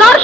তার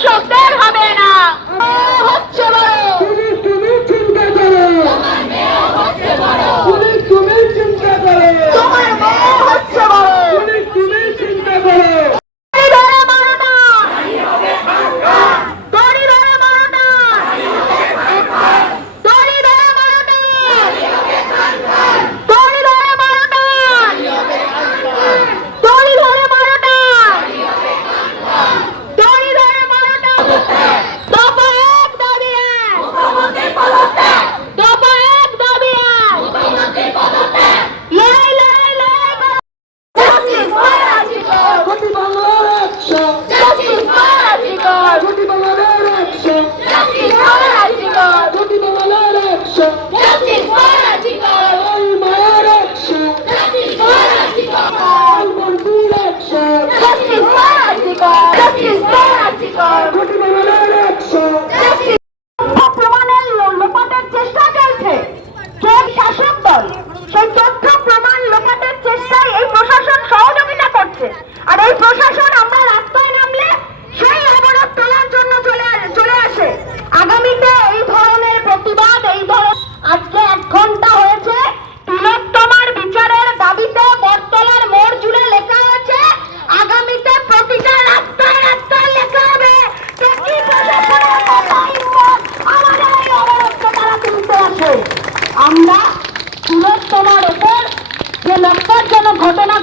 যে লক্ষ্যজনক ঘটনা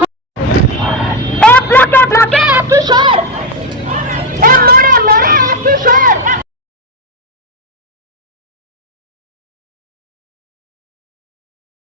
ব্লকে ব্লকে একই মনে